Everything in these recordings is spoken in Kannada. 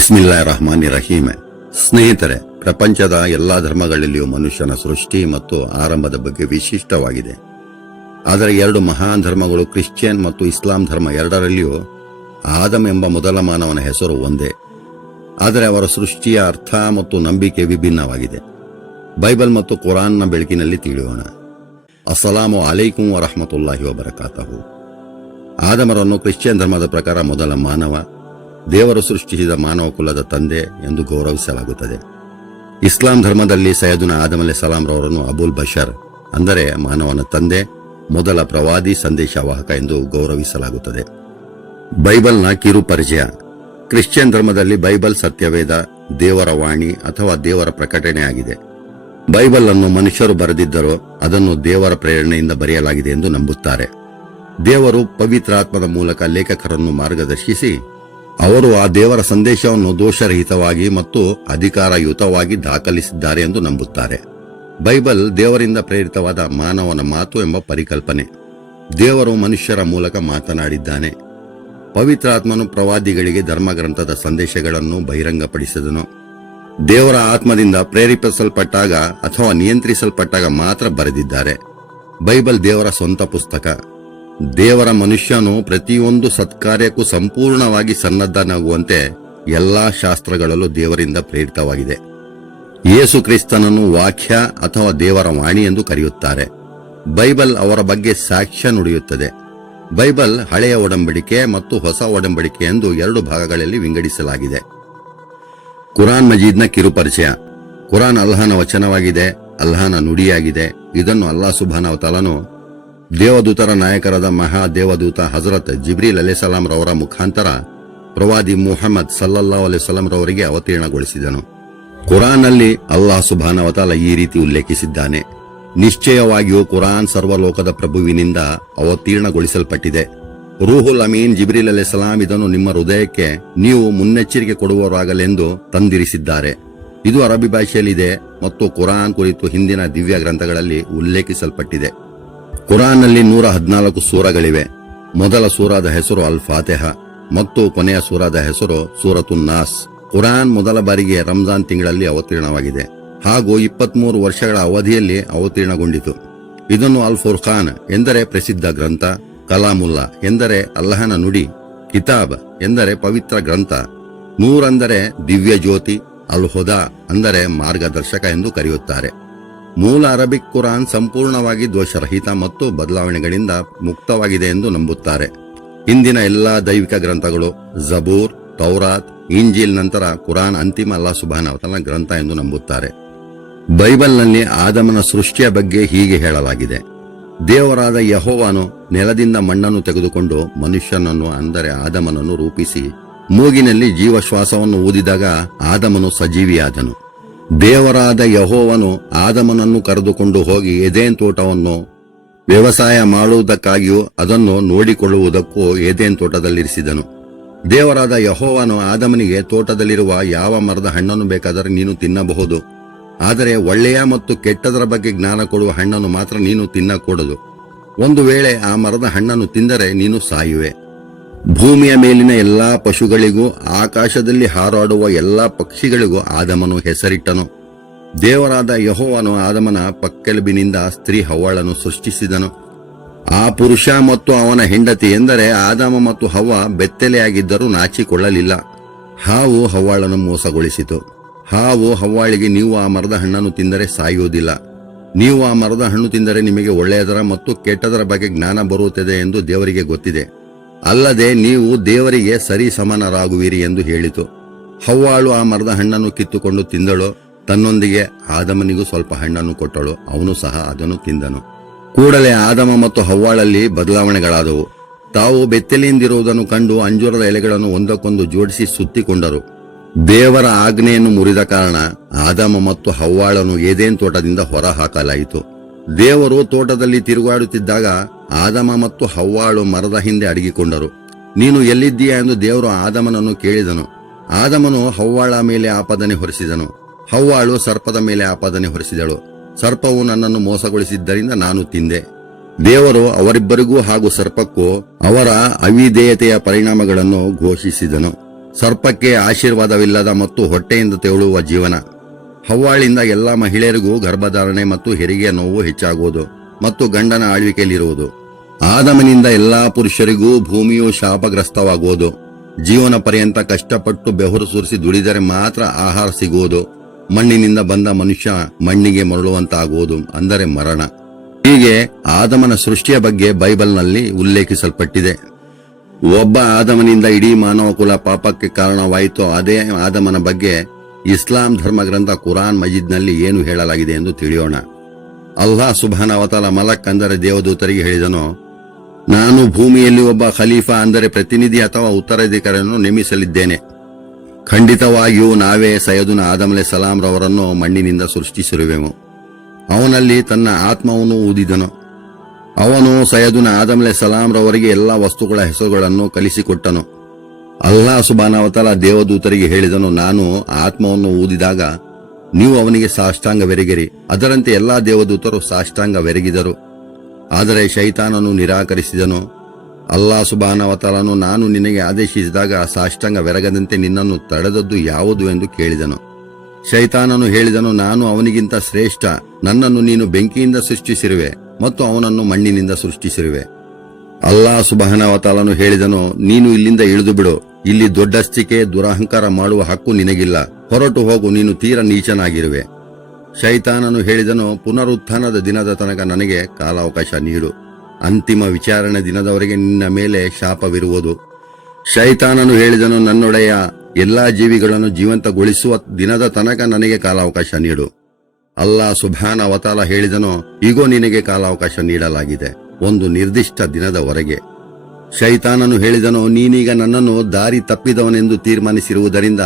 ಬಿಸ್ಮಿಲ್ಲಾ ರಹಮಾನಿ ರಹೀಮ್ ಸ್ನೇಹಿತರೆ, ಪ್ರಪಂಚದ ಎಲ್ಲಾ ಧರ್ಮಗಳಲ್ಲಿಯೂ ಮನುಷ್ಯನ ಸೃಷ್ಟಿ ಮತ್ತು ಆರಂಭದ ಬಗ್ಗೆ ವಿಶಿಷ್ಟವಾಗಿದೆ. ಆದರೆ ಎರಡು ಮಹಾನ್ ಧರ್ಮಗಳು, ಕ್ರಿಶ್ಚಿಯನ್ ಮತ್ತು ಇಸ್ಲಾಂ ಧರ್ಮ ಎರಡರಲ್ಲಿಯೂ ಆದಮ್ ಎಂಬ ಮೊದಲ ಮಾನವನ ಹೆಸರು ಒಂದೇ. ಆದರೆ ಅವರ ಸೃಷ್ಟಿಯ ಅರ್ಥ ಮತ್ತು ನಂಬಿಕೆ ವಿಭಿನ್ನವಾಗಿದೆ. ಬೈಬಲ್ ಮತ್ತು ಕುರಾನ್ನ ಬೆಳಕಿನಲ್ಲಿ ತಿಳಿಯೋಣ. ಅಸಲಾಮು ಅಲೈಕುಂ ವರಹಮತುಲ್ಲಾಹಿ ವಬರಕಾತಹು. ಆದಮರನ್ನು ಕ್ರಿಶ್ಚಿಯನ್ ಧರ್ಮದ ಪ್ರಕಾರ ಮೊದಲ ಮಾನವ ದೇವರು ಸೃಷ್ಟಿಸಿದ ಮಾನವ ಕುಲದ ತಂದೆ ಎಂದು ಗೌರವಿಸಲಾಗುತ್ತದೆ. ಇಸ್ಲಾಂ ಧರ್ಮದಲ್ಲಿ ಸೈಯದುನ ಆದಮ್ ಅಲೆ ಸಲಾಂ ರವರನ್ನು ಅಬುಲ್ ಬಷರ್ ಅಂದರೆ ಮಾನವನ ತಂದೆ, ಮೊದಲ ಪ್ರವಾದಿ ಸಂದೇಶವಾಹಕ ಎಂದು ಗೌರವಿಸಲಾಗುತ್ತದೆ. ಬೈಬಲ್ನ ಕಿರು ಪರಿಚಯ. ಕ್ರಿಶ್ಚಿಯನ್ ಧರ್ಮದಲ್ಲಿ ಬೈಬಲ್ ಸತ್ಯವೇದ, ದೇವರ ವಾಣಿ ಅಥವಾ ದೇವರ ಪ್ರಕಟಣೆಯಾಗಿದೆ ಬೈಬಲ್ ಅನ್ನು ಮನುಷ್ಯರು ಬರೆದಿದ್ದರೂ ಅದನ್ನು ದೇವರ ಪ್ರೇರಣೆಯಿಂದ ಬರೆಯಲಾಗಿದೆ ಎಂದು ನಂಬುತ್ತಾರೆ. ದೇವರು ಪವಿತ್ರಾತ್ಮದ ಮೂಲಕ ಲೇಖಕರನ್ನು ಮಾರ್ಗದರ್ಶಿಸಿ ಅವರು ಆ ದೇವರ ಸಂದೇಶವನ್ನು ದೋಷರಹಿತವಾಗಿ ಮತ್ತು ಅಧಿಕಾರಯುತವಾಗಿ ದಾಖಲಿಸಿದ್ದಾರೆ ಎಂದು ನಂಬುತ್ತಾರೆ. ಬೈಬಲ್ ದೇವರಿಂದ ಪ್ರೇರಿತವಾದ ಮಾನವನ ಮಾತು ಎಂಬ ಪರಿಕಲ್ಪನೆ. ದೇವರು ಮನುಷ್ಯರ ಮೂಲಕ ಮಾತನಾಡಿದ್ದಾನೆ. ಪವಿತ್ರಾತ್ಮನು ಪ್ರವಾದಿಗಳಿಗೆ ಧರ್ಮಗ್ರಂಥದ ಸಂದೇಶಗಳನ್ನು ಬಹಿರಂಗಪಡಿಸಿದನು. ದೇವರ ಆತ್ಮದಿಂದ ಪ್ರೇರೇಪಿಸಲ್ಪಟ್ಟಾಗ ಅಥವಾ ನಿಯಂತ್ರಿಸಲ್ಪಟ್ಟಾಗ ಮಾತ್ರ ಬರೆದಿದ್ದಾರೆ. ಬೈಬಲ್ ದೇವರ ಸ್ವಂತ ಪುಸ್ತಕ. ದೇವರ ಮನುಷ್ಯನು ಪ್ರತಿಯೊಂದು ಸತ್ಕಾರ್ಯಕ್ಕೂ ಸಂಪೂರ್ಣವಾಗಿ ಸನ್ನದ್ಧನಾಗುವಂತೆ ಎಲ್ಲಾ ಶಾಸ್ತ್ರಗಳಲ್ಲೂ ದೇವರಿಂದ ಪ್ರೇರಿತವಾಗಿದೆ. ಯೇಸು ಕ್ರಿಸ್ತನನ್ನು ವಾಕ್ಯ ಅಥವಾ ದೇವರ ವಾಣಿ ಎಂದು ಕರೆಯುತ್ತಾರೆ. ಬೈಬಲ್ ಅವರ ಬಗ್ಗೆ ಸಾಕ್ಷ್ಯ ನುಡಿಯುತ್ತದೆ. ಬೈಬಲ್ ಹಳೆಯ ಒಡಂಬಡಿಕೆ ಮತ್ತು ಹೊಸ ಒಡಂಬಡಿಕೆ ಎಂದು ಎರಡು ಭಾಗಗಳಲ್ಲಿ ವಿಂಗಡಿಸಲಾಗಿದೆ. ಕುರಾನ್ ಮಜೀದ್ನ ಕಿರುಪರಿಚಯ. ಕುರಾನ್ ಅಲ್ಲಾಹನ ವಚನವಾಗಿದೆ, ಅಲ್ಲಾಹನ ನುಡಿಯಾಗಿದೆ. ಇದನ್ನು ಅಲ್ಲಾ ಸುಬಾನ ಸುಬಾನವತಾಲನು ದೇವದೂತರ ನಾಯಕರಾದ ಮಹಾ ದೇವದೂತ ಹಜರತ್ ಜಿಬ್ರೀಲ್ ಅಲೆಸಲಾಂ ರವರ ಮುಖಾಂತರ ಪ್ರವಾದಿ ಮುಹಮ್ಮದ್ ಸಲ್ಲಲ್ಲಾ ಅಲೆಸಲಂ ರವರಿಗೆ ಅವತೀರ್ಣಗೊಳಿಸಿದನು. ಕುರಾನ್ನಲ್ಲಿ ಅಲ್ಲಾಹ್ ಸುಬಾನವತಾಲ ಈ ರೀತಿ ಉಲ್ಲೇಖಿಸಿದ್ದಾನೆ. ನಿಶ್ಚಯವಾಗಿಯೂ ಕುರಾನ್ ಸರ್ವಲೋಕದ ಪ್ರಭುವಿನಿಂದ ಅವತೀರ್ಣಗೊಳಿಸಲ್ಪಟ್ಟಿದೆ. ರೂಹುಲ್ ಅಮೀನ್ ಜಿಬ್ರಿಲ್ ಅಲೆಸಲಾಂ ಇದನ್ನು ನಿಮ್ಮ ಹೃದಯಕ್ಕೆ, ನೀವು ಮುನ್ನೆಚ್ಚರಿಕೆ ಕೊಡುವವರಾಗಲೆಂದು ತಂದಿರಿಸಿದ್ದಾರೆ. ಇದು ಅರಬಿ ಭಾಷೆಯಲ್ಲಿದೆ ಮತ್ತು ಕುರಾನ್ ಕುರಿತು ಹಿಂದಿನ ದಿವ್ಯ ಗ್ರಂಥಗಳಲ್ಲಿ ಉಲ್ಲೇಖಿಸಲ್ಪಟ್ಟಿದೆ. ಕುರಾನ್ನಲ್ಲಿ ನೂರ ಹದಿನಾಲ್ಕು ಸೂರಗಳಿವೆ. ಮೊದಲ ಸೂರಾದ ಹೆಸರು ಅಲ್ ಫಾತೆಹ ಮತ್ತು ಕೊನೆಯ ಸೂರಾದ ಹೆಸರು ಸೂರತುನ್ ನಾಸ್ ಕುರಾನ್ ಮೊದಲ ಬಾರಿಗೆ ರಂಜಾನ್ ತಿಂಗಳಲ್ಲಿ ಅವತೀರ್ಣವಾಗಿದೆ. ಹಾಗೂ ಇಪ್ಪತ್ಮೂರು ವರ್ಷಗಳ ಅವಧಿಯಲ್ಲಿ ಅವತೀರ್ಣಗೊಂಡಿತು. ಇದನ್ನು ಅಲ್ ಫುರ್ಖಾನ್ ಎಂದರೆ ಪ್ರಸಿದ್ಧ ಗ್ರಂಥ, ಕಲಾಮುಲ್ಲಾ ಎಂದರೆ ಅಲ್ಲಹನ ನುಡಿ, ಕಿತಾಬ್ ಎಂದರೆ ಪವಿತ್ರ ಗ್ರಂಥ, ನೂರ್ ಅಂದರೆ ದಿವ್ಯ ಜ್ಯೋತಿ ಅಲ್ ಹುದಾ ಅಂದರೆ ಮಾರ್ಗದರ್ಶಕ ಎಂದು ಕರೆಯುತ್ತಾರೆ. ಮೂಲ ಅರಬಿಕ್ ಕುರಾನ್ ಸಂಪೂರ್ಣವಾಗಿ ದೋಷರಹಿತ ಮತ್ತು ಬದಲಾವಣೆಗಳಿಂದ ಮುಕ್ತವಾಗಿದೆ ಎಂದು ನಂಬುತ್ತಾರೆ. ಹಿಂದಿನ ಎಲ್ಲಾ ದೈವಿಕ ಗ್ರಂಥಗಳು ಜಬೂರ್, ತೌರಾತ್ ಇಂಜಿಲ್ ನಂತರ ಕುರಾನ್ ಅಂತಿಮ ಅಲ್ಲಾ ಸುಬಾನವತನ ಗ್ರಂಥ ಎಂದು ನಂಬುತ್ತಾರೆ. ಬೈಬಲ್ನಲ್ಲಿ ಆದಮನ ಸೃಷ್ಟಿಯ ಬಗ್ಗೆ ಹೀಗೆ ಹೇಳಲಾಗಿದೆ. ದೇವರಾದ ಯಹೋವಾನು ನೆಲದಿಂದ ಮಣ್ಣನ್ನು ತೆಗೆದುಕೊಂಡು ಮನುಷ್ಯನನ್ನು ಅಂದರೆ ಆದಮನನ್ನು ರೂಪಿಸಿ ಮೂಗಿನಲ್ಲಿ ಜೀವಶ್ವಾಸವನ್ನು ಊದಿದಾಗ ಆದಮನು ಸಜೀವಿಯಾದನು. ದೇವರಾದ ಯಹೋವನು ಆದಮನನ್ನು ಕರೆದುಕೊಂಡು ಹೋಗಿ ಎದೇನ್ ತೋಟವನ್ನು ವ್ಯವಸಾಯ ಮಾಡುವುದಕ್ಕಾಗಿಯೂ ಅದನ್ನು ನೋಡಿಕೊಳ್ಳುವುದಕ್ಕೂ ಏದೇನ್ ತೋಟದಲ್ಲಿರಿಸಿದನು. ದೇವರಾದ ಯಹೋವನು ಆದಮನಿಗೆ ತೋಟದಲ್ಲಿರುವ ಯಾವ ಮರದ ಹಣ್ಣನ್ನು ಬೇಕಾದರೆ ನೀನು ತಿನ್ನಬಹುದು. ಆದರೆ ಒಳ್ಳೆಯ ಮತ್ತು ಕೆಟ್ಟದರ ಬಗ್ಗೆ ಜ್ಞಾನ ಕೊಡುವ ಹಣ್ಣನ್ನು ಮಾತ್ರ ನೀನು ತಿನ್ನಕೂಡದು. ಒಂದು ವೇಳೆ ಆ ಮರದ ಹಣ್ಣನ್ನು ತಿಂದರೆ ನೀನು ಸಾಯುವೆ. ಭೂಮಿಯ ಮೇಲಿನ ಎಲ್ಲಾ ಪಶುಗಳಿಗೂ, ಆಕಾಶದಲ್ಲಿ ಹಾರಾಡುವ ಎಲ್ಲಾ ಪಕ್ಷಿಗಳಿಗೂ ಆದಮನು ಹೆಸರಿಟ್ಟನು. ದೇವರಾದ ಯಹೋವನು ಆದಮನ ಪಕ್ಕೆಲುಬಿನಿಂದ ಸ್ತ್ರೀ ಹವ್ವಳನ್ನು ಸೃಷ್ಟಿಸಿದನು. ಆ ಪುರುಷ ಮತ್ತು ಅವನ ಹೆಂಡತಿ ಎಂದರೆ ಆದಮ ಮತ್ತು ಹವ್ವ ಬೆತ್ತಲೆಯಾಗಿದ್ದರೂ ನಾಚಿಕೊಳ್ಳಲಿಲ್ಲ. ಹಾವು ಹವ್ವಾಳನ್ನು ಮೋಸಗೊಳಿಸಿತು. ಹಾವು ಹವ್ವಾಳಿಗೆ, ನೀವು ಆ ಮರದ ಹಣ್ಣನ್ನು ತಿಂದರೆ ಸಾಯುವುದಿಲ್ಲ. ನೀವು ಆ ಮರದ ಹಣ್ಣು ತಿಂದರೆ ನಿಮಗೆ ಒಳ್ಳೆಯದರ ಮತ್ತು ಕೆಟ್ಟದರ ಬಗ್ಗೆ ಜ್ಞಾನ ಬರುತ್ತದೆ ಎಂದು ದೇವರಿಗೆ ಗೊತ್ತಿದೆ. ಅಲ್ಲದೆ ನೀವು ದೇವರಿಗೆ ಸರಿ ಸಮನರಾಗುವಿರಿ ಎಂದು ಹೇಳಿತು. ಹವ್ವಾಳು ಆ ಮರದ ಹಣ್ಣನ್ನು ಕಿತ್ತುಕೊಂಡು ತಿಂದಳು. ತನ್ನೊಂದಿಗೆ ಆದಮನಿಗೂ ಸ್ವಲ್ಪ ಹಣ್ಣನ್ನು ಕೊಟ್ಟಳು. ಅವನು ಸಹ ಅದನ್ನು ತಿಂದನು. ಕೂಡಲೇ ಆದಮ ಮತ್ತು ಹವ್ವಾಳಲ್ಲಿ ಬದಲಾವಣೆಗಳಾದವು. ತಾವು ಬೆತ್ತಲೆಯಿಂದಿರುವುದನ್ನು ಕಂಡು ಅಂಜೂರದ ಎಲೆಗಳನ್ನು ಒಂದಕ್ಕೊಂದು ಜೋಡಿಸಿ ಸುತ್ತಿಕೊಂಡರು. ದೇವರ ಆಜ್ಞೆಯನ್ನು ಮುರಿದ ಕಾರಣ ಆದಮ ಮತ್ತು ಹವ್ವಾಳನ್ನು ಏದೇನ್ ತೋಟದಿಂದ ಹೊರಹಾಕಲಾಯಿತು ದೇವರು ತೋಟದಲ್ಲಿ ತಿರುಗಾಡುತ್ತಿದ್ದಾಗ ಆದಮ ಮತ್ತು ಹವ್ವಾಳು ಮರದ ಹಿಂದೆ ಅಡಗಿಕೊಂಡರು. ನೀನು ಎಲ್ಲಿದ್ದೀಯಾ ಎಂದು ದೇವರು ಆದಮನನ್ನು ಕೇಳಿದನು. ಆದಮನು ಹವ್ವಾಳ ಮೇಲೆ ಆಪಾದನೆ ಹೊರಿಸಿದನು. ಹವ್ವಾಳು ಸರ್ಪದ ಮೇಲೆ ಆಪಾದನೆ ಹೊರಿಸಿದಳು. ಸರ್ಪವು ನನ್ನನ್ನು ಮೋಸಗೊಳಿಸಿದ್ದರಿಂದ ನಾನು ತಿಂದೆ. ದೇವರು ಅವರಿಬ್ಬರಿಗೂ ಹಾಗೂ ಸರ್ಪಕ್ಕೂ ಅವರ ಅವಿಧೇಯತೆಯ ಪರಿಣಾಮಗಳನ್ನು ಘೋಷಿಸಿದನು. ಸರ್ಪಕ್ಕೆ ಆಶೀರ್ವಾದವಿಲ್ಲದ ಮತ್ತು ಹೊಟ್ಟೆಯಿಂದ ತೆವಳುವ ಜೀವನ. ಹವ್ವಾಳಿಂದ ಎಲ್ಲ ಮಹಿಳೆಯರಿಗೂ ಗರ್ಭಧಾರಣೆ ಮತ್ತು ಹೆರಿಗೆಯ ನೋವು ಹೆಚ್ಚಾಗುವುದು ಮತ್ತು ಗಂಡನ ಆಳ್ವಿಕೆಯಲ್ಲಿರುವುದು. ಆದಮನಿಂದ ಎಲ್ಲಾ ಪುರುಷರಿಗೂ ಭೂಮಿಯು ಶಾಪಗ್ರಸ್ತವಾಗುವುದು. ಜೀವನ ಪರ್ಯಂತ ಕಷ್ಟಪಟ್ಟು ಬೆವರು ಸುರಿಸಿ ದುಡಿದರೆ ಮಾತ್ರ ಆಹಾರ ಸಿಗುವುದು. ಮಣ್ಣಿನಿಂದ ಬಂದ ಮನುಷ್ಯ ಮಣ್ಣಿಗೆ ಮರಳುವಂತಾಗುವುದು ಅಂದರೆ ಮರಣ. ಹೀಗೆ ಆದಮನ ಸೃಷ್ಟಿಯ ಬಗ್ಗೆ ಬೈಬಲ್ನಲ್ಲಿ ಉಲ್ಲೇಖಿಸಲ್ಪಟ್ಟಿದೆ. ಒಬ್ಬ ಆದಮನಿಂದ ಇಡೀ ಮಾನವ ಕುಲ ಪಾಪಕ್ಕೆ ಕಾರಣವಾಯಿತು. ಅದೇ ಆದಮನ ಬಗ್ಗೆ ಇಸ್ಲಾಂ ಧರ್ಮ ಗ್ರಂಥ ಕುರಾನ್ ಮಜೀದ್ನಲ್ಲಿ ಏನು ಹೇಳಲಾಗಿದೆ ಎಂದು ತಿಳಿಯೋಣ. ಅಲ್ಲಾಹ್ ಸುಬಾನವತಾಲ ಮಲಕ್ ಅಂದರೆ ದೇವದೂತರಿಗೆ ಹೇಳಿದನು ನಾನು ಭೂಮಿಯಲ್ಲಿ ಒಬ್ಬ ಖಲೀಫಾ ಅಂದರೆ ಪ್ರತಿನಿಧಿ ಅಥವಾ ಉತ್ತರಾಧಿಕಾರಿಯನ್ನು ನೇಮಿಸಲಿದ್ದೇನೆ. ಖಂಡಿತವಾಗಿಯೂ ನಾವೇ ಸೈಯದುನ ಆದಮಲೆ ಸಲಾಂ ರವರನ್ನು ಮಣ್ಣಿನಿಂದ ಸೃಷ್ಟಿಸಿರುವೆವು. ಅವನಲ್ಲಿ ತನ್ನ ಆತ್ಮವನ್ನು ಊದಿದನು. ಅವನು ಸೈಯದುನ ಆದಮಲೆ ಸಲಾಂ ರವರಿಗೆ ಎಲ್ಲ ವಸ್ತುಗಳ ಹೆಸರುಗಳನ್ನು ಕಲಿಸಿಕೊಟ್ಟನು. ಅಲ್ಲಾ ಸುಬಾನವತಾಲ ದೇವದೂತರಿಗೆ ಹೇಳಿದನು, ನಾನು ಆತ್ಮವನ್ನು ಊದಿದಾಗ ನೀವು ಅವನಿಗೆ ಸಾಷ್ಟಾಂಗ ವೆರಗಿರಿ ಅದರಂತೆ ಎಲ್ಲಾ ದೇವದೂತರು ಸಾಷ್ಟಾಂಗವೆರಗಿದರು. ಆದರೆ ಶೈತಾನನು ನಿರಾಕರಿಸಿದನು. ಅಲ್ಲಾ ಸುಬಾನವತಾಲನು ನಾನು ನಿನಗೆ ಆದೇಶಿಸಿದಾಗ ಸಾಷ್ಟಾಂಗವೆರಗದಂತೆ ನಿನ್ನನ್ನು ತಡೆದದ್ದು ಯಾವುದು ಎಂದು ಕೇಳಿದನು. ಶೈತಾನನು ಹೇಳಿದನು, ನಾನು ಅವನಿಗಿಂತ ಶ್ರೇಷ್ಠ, ನನ್ನನ್ನು ನೀನು ಬೆಂಕಿಯಿಂದ ಸೃಷ್ಟಿಸಿರುವೆ ಮತ್ತು ಅವನನ್ನು ಮಣ್ಣಿನಿಂದ ಸೃಷ್ಟಿಸಿರುವೆ. ಅಲ್ಲಾ ಸುಬಹನವತಾಲನು ಹೇಳಿದನು, ನೀನು ಇಲ್ಲಿಂದ ಇಳಿದು ಬಿಡು, ಇಲ್ಲಿ ದೊಡ್ಡಸ್ತಿಕೆ, ದುರಹಂಕಾರ ಮಾಡುವ ಹಕ್ಕು ನಿನಗಿಲ್ಲ, ಹೊರಟು ಹೋಗು, ನೀನು ತೀರ ನೀಚನಾಗಿರುವೆ. ಶೈತಾನನು ಹೇಳಿದನು, ಪುನರುತ್ಥಾನದ ದಿನದ ತನಕ ನನಗೆ ಕಾಲಾವಕಾಶ ನೀಡು. ಅಂತಿಮ ವಿಚಾರಣೆ ದಿನದವರೆಗೆ ನಿನ್ನ ಮೇಲೆ ಶಾಪವಿರುವುದು. ಶೈತಾನನು ಹೇಳಿದನು, ನನ್ನೊಡೆಯ ಎಲ್ಲಾ ಜೀವಿಗಳನ್ನು ಜೀವಂತಗೊಳಿಸುವ ದಿನದ ತನಕ ನನಗೆ ಕಾಲಾವಕಾಶ ನೀಡು. ಅಲ್ಲಾ ಸುಭಾನ ಅವತಾಲ ಹೇಳಿದನು ಈಗೋ ನಿನಗೆ ಕಾಲಾವಕಾಶ ನೀಡಲಾಗಿದೆ. ಒಂದು ನಿರ್ದಿಷ್ಟ ದಿನದವರೆಗೆ ಶೈತಾನನು ಹೇಳಿದನು, ನೀನೀಗ ನನ್ನನ್ನು ದಾರಿ ತಪ್ಪಿದವನೆಂದು ತೀರ್ಮಾನಿಸಿರುವುದರಿಂದ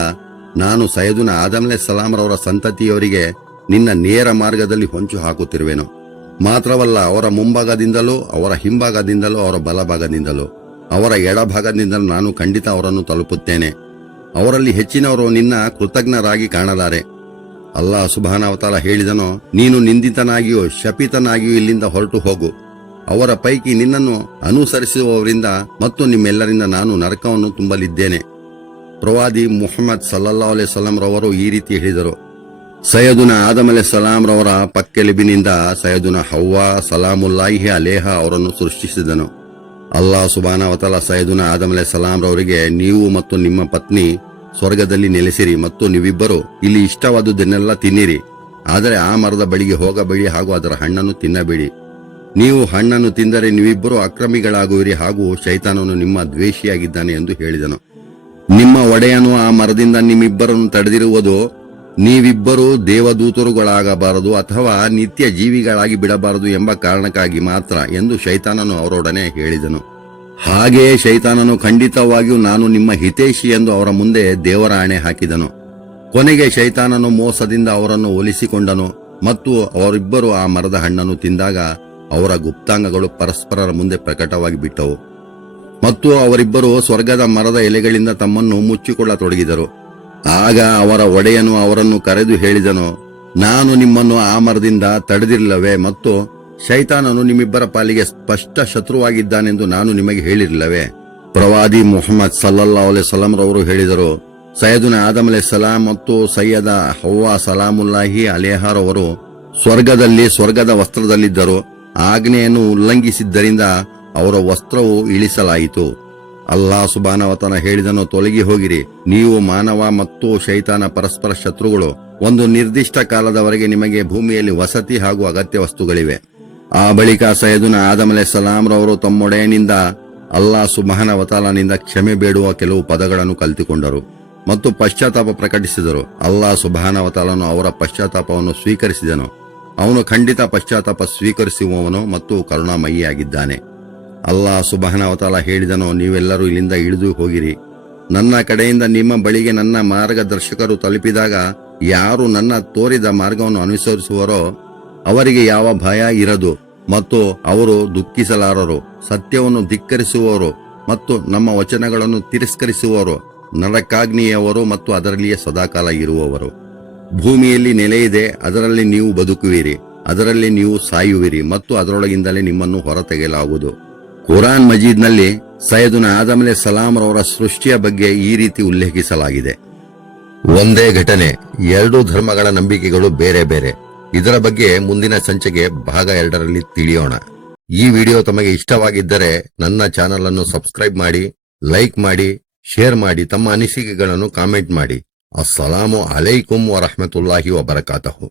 ನಾನು ಸೈದುನ ಆದಮ್ಲೆ ಸಲಾಮ್ರವರ ಸಂತತಿಯವರಿಗೆ ನಿನ್ನ ನೇರ ಮಾರ್ಗದಲ್ಲಿ ಹೊಂಚು ಹಾಕುತ್ತಿರುವೆನು. ಮಾತ್ರವಲ್ಲ, ಅವರ ಮುಂಭಾಗದಿಂದಲೂ, ಅವರ ಹಿಂಭಾಗದಿಂದಲೂ, ಅವರ ಬಲಭಾಗದಿಂದಲೂ, ಅವರ ಎಡಭಾಗದಿಂದಲೂ ನಾನು ಖಂಡಿತ ಅವರನ್ನು ತಲುಪುತ್ತೇನೆ. ಅವರಲ್ಲಿ ಹೆಚ್ಚಿನವರು ನಿನ್ನ ಕೃತಜ್ಞರಾಗಿ ಕಾಣಲಾರೆ. ಅಲ್ಲಾ ಸುಬಾನಾವತಾಲ ಹೇಳಿದನೋ, ನೀನು ನಿಂದಿತನಾಗಿಯೂ, ಶಪಿತನಾಗಿಯೂ ಇಲ್ಲಿಂದ ಹೊರಟು ಹೋಗು. ಅವರ ಪೈಕಿ ನಿನ್ನನ್ನು ಅನುಸರಿಸುವವರಿಂದ ಮತ್ತು ನಿಮ್ಮೆಲ್ಲರಿಂದ ನಾನು ನರಕವನ್ನು ತುಂಬಲಿದ್ದೇನೆ. ಪ್ರವಾದಿ ಮುಹಮ್ಮದ್ ಸಲ್ಲಲ್ಲಾ ಅಲೈ ರವರು ಈ ರೀತಿ ಹೇಳಿದರು. ಸೈಯದುನ ಆದಮಲೆ ಸಲಾಂ ರವರ ಪಕ್ಕೆಲಿಬಿನಿಂದ ಸಯದುನ ಹವ್ವಾ ಸಲಾಮುಲ್ಲಾಹಿ ಅಲೇಹ ಅವರನ್ನು ಸೃಷ್ಟಿಸಿದನು. ಅಲ್ಲಾಹ್ ಸುಬಾನವತಲ ಸೈಯದುನ ಆದಮಲೆ ಸಲಾಂ ರವರಿಗೆ, ನೀವು ಮತ್ತು ನಿಮ್ಮ ಪತ್ನಿ ಸ್ವರ್ಗದಲ್ಲಿ ನೆಲೆಸಿರಿ ಮತ್ತು ನೀವಿಬ್ಬರು ಇಲ್ಲಿ ಇಷ್ಟವಾದುದನ್ನೆಲ್ಲ ತಿನ್ನಿರಿ. ಆದರೆ ಆ ಮರದ ಬಳಿಗೆ ಹೋಗಬೇಡಿ ಹಾಗೂ ಅದರ ಹಣ್ಣನ್ನು ತಿನ್ನಬೇಡಿ. ನೀವು ಹಣ್ಣನ್ನು ತಿಂದರೆ ನೀವಿಬ್ಬರು ಅಕ್ರಮಿಗಳಾಗುವಿರಿ ಹಾಗೂ ಶೈತಾನನು ನಿಮ್ಮ ದ್ವೇಷಿಯಾಗಿದ್ದಾನೆ ಎಂದು ಹೇಳಿದನು. ನಿಮ್ಮ ಒಡೆಯನು ಆ ಮರದಿಂದ ನಿಮ್ಮಿಬ್ಬರನ್ನು ತಡೆದಿರುವುದು ನೀವಿಬ್ಬರು ದೇವದೂತರುಗಳಾಗಬಾರದು ಅಥವಾ ನಿತ್ಯ ಜೀವಿಗಳಾಗಿ ಬಿಡಬಾರದು ಎಂಬ ಕಾರಣಕ್ಕಾಗಿ ಮಾತ್ರ ಎಂದು ಶೈತಾನನು ಅವರೊಡನೆ ಹೇಳಿದನು. ಹಾಗೆಯೇ ಶೈತಾನನು ಖಂಡಿತವಾಗಿಯೂ ನಾನು ನಿಮ್ಮ ಹಿತೇಶಿ ಎಂದು ಅವರ ಮುಂದೆ ದೇವರ ಆಣೆ ಹಾಕಿದನು. ಕೊನೆಗೆ ಶೈತಾನನು ಮೋಸದಿಂದ ಅವರನ್ನು ಒಲಿಸಿಕೊಂಡನು ಮತ್ತು ಅವರಿಬ್ಬರು ಆ ಮರದ ಹಣ್ಣನ್ನು ತಿಂದಾಗ ಅವರ ಗುಪ್ತಾಂಗಗಳು ಪರಸ್ಪರರ ಮುಂದೆ ಪ್ರಕಟವಾಗಿ ಬಿಟ್ಟವು. ಮತ್ತು ಅವರಿಬ್ಬರು ಸ್ವರ್ಗದ ಮರದ ಎಲೆಗಳಿಂದ ತಮ್ಮನ್ನು ಮುಚ್ಚಿಕೊಳ್ಳತೊಡಗಿದರು. ಆಗ ಅವರ ಒಡೆಯನು ಅವರನ್ನು ಕರೆದು ಹೇಳಿದನು, ನಾನು ನಿಮ್ಮನ್ನು ಆ ಮರದಿಂದ ತಡೆದಿರಲವೇ ಮತ್ತು ಶೈತಾನನು ನಿಮ್ಮಿಬ್ಬರ ಪಾಲಿಗೆ ಸ್ಪಷ್ಟ ಶತ್ರುವಾಗಿದ್ದಾನೆಂದು ನಾನು ನಿಮಗೆ ಹೇಳಿರಲವೇ ಪ್ರವಾದಿ ಮುಹಮ್ಮದ್ ಸಲ್ಲಲ್ಲಾ ಅಲೆ ರವರು ಹೇಳಿದರು, ಸೈಯದುನ ಆದಮ್ ಅಲೆ ಸಲಾಂ ಮತ್ತು ಸೈಯದ ಹವ್ವಾ ಸಲಾಮುಲ್ಲಾಹಿ ಅಲೇಹಾರವರು ಸ್ವರ್ಗದಲ್ಲಿ ಸ್ವರ್ಗದ ವಸ್ತ್ರದಲ್ಲಿದ್ದರು, ಆಜ್ಞೆಯನ್ನು ಉಲ್ಲಂಘಿಸಿದ್ದರಿಂದ ಅವರ ವಸ್ತ್ರವು ಇಳಿಸಲಾಯಿತು. ಅಲ್ಲಾ ಸುಬಾನವತನ ಹೇಳಿದನು, ತೊಲಗಿ ಹೋಗಿರಿ. ನೀವು ಮಾನವ ಮತ್ತು ಶೈತಾನ ಪರಸ್ಪರ ಶತ್ರುಗಳು. ಒಂದು ನಿರ್ದಿಷ್ಟ ಕಾಲದವರೆಗೆ ನಿಮಗೆ ಭೂಮಿಯಲ್ಲಿ ವಸತಿ ಹಾಗೂ ಅಗತ್ಯ ವಸ್ತುಗಳಿವೆ. ಆ ಬಳಿಕ ಸೈದುನ ಆದಮಲೆ ರವರು ತಮ್ಮೊಡೆಯನಿಂದ ಅಲ್ಲಾ ಸುಬಾನವತಾಲನಿಂದ ಕ್ಷಮೆ ಬೇಡುವ ಕೆಲವು ಪದಗಳನ್ನು ಕಲಿತುಕೊಂಡರು ಮತ್ತು ಪಶ್ಚಾತ್ತಾಪ ಪ್ರಕಟಿಸಿದರು. ಅಲ್ಲಾ ಸುಬಾನವತಾಲನು ಅವರ ಪಶ್ಚಾತ್ತಾಪವನ್ನು ಸ್ವೀಕರಿಸಿದನು. ಅವನು ಖಂಡಿತ ಪಶ್ಚಾತ್ತಾಪ ಸ್ವೀಕರಿಸುವವನು ಮತ್ತು ಕರುಣಾಮಯಿಯಾಗಿದ್ದಾನೆ. ಅಲ್ಲಾ ಸುಬಹನವತಾಲ ಹೇಳಿದನೋ, ನೀವೆಲ್ಲರೂ ಇಲ್ಲಿಂದ ಇಳಿದು ಹೋಗಿರಿ. ನನ್ನ ಕಡೆಯಿಂದ ನಿಮ್ಮ ಬಳಿಗೆ ನನ್ನ ಮಾರ್ಗದರ್ಶಕರು ತಲುಪಿದಾಗ ಯಾರು ನನ್ನ ತೋರಿದ ಮಾರ್ಗವನ್ನು ಅನುಸರಿಸುವರೋ ಅವರಿಗೆ ಯಾವ ಭಯ ಇರದು, ಮತ್ತು ಅವರು ದುಃಖಿಸಲಾರರು, ಸತ್ಯವನ್ನು ಧಿಕ್ಕರಿಸುವವರು, ಮತ್ತು ನಮ್ಮ ವಚನಗಳನ್ನು ತಿರಸ್ಕರಿಸುವವರು, ನರಕಾಗ್ನಿಯವರು ಮತ್ತು ಅದರಲ್ಲಿಯೇ ಸದಾಕಾಲ ಇರುವವರು. ಭೂಮಿಯಲ್ಲಿ ನೆಲೆಯಿದೆ, ಅದರಲ್ಲಿ ನೀವು ಬದುಕುವಿರಿ, ಅದರಲ್ಲಿ ನೀವು ಸಾಯುವಿರಿ, ಮತ್ತು ಅದರೊಳಗಿಂದಲೇ ನಿಮ್ಮನ್ನು ಹೊರತೆಗೆಯಲಾಗುವುದು. ಕುರಾನ್ ಮಜೀದ್ನಲ್ಲಿ ಸೈದುನ ಆದಮಲೆ ಸಲಾಂ ರವರ ಸೃಷ್ಟಿಯ ಬಗ್ಗೆ ಈ ರೀತಿ ಉಲ್ಲೇಖಿಸಲಾಗಿದೆ. ಒಂದೇ ಘಟನೆ, ಎರಡೂ ಧರ್ಮಗಳ ನಂಬಿಕೆಗಳು ಬೇರೆ ಬೇರೆ. ಇದರ ಬಗ್ಗೆ ಮುಂದಿನ ಸಂಚಿಕೆ ಭಾಗ ಎರಡರಲ್ಲಿ ತಿಳಿಯೋಣ. ಈ ವಿಡಿಯೋ ತಮಗೆ ಇಷ್ಟವಾಗಿದ್ದರೆ ನನ್ನ ಚಾನೆಲ್ ಅನ್ನು ಸಬ್ಸ್ಕ್ರೈಬ್ ಮಾಡಿ, ಲೈಕ್ ಮಾಡಿ, ಶೇರ್ ಮಾಡಿ, ತಮ್ಮ ಅನಿಸಿಕೆಗಳನ್ನು ಕಾಮೆಂಟ್ ಮಾಡಿ. ಅಸ್ಸಲಾಮು ಅಲೈಕುಂ ವರಹಮತುಲ್ಲಾಹಿ ವಬರಕಾತಹು.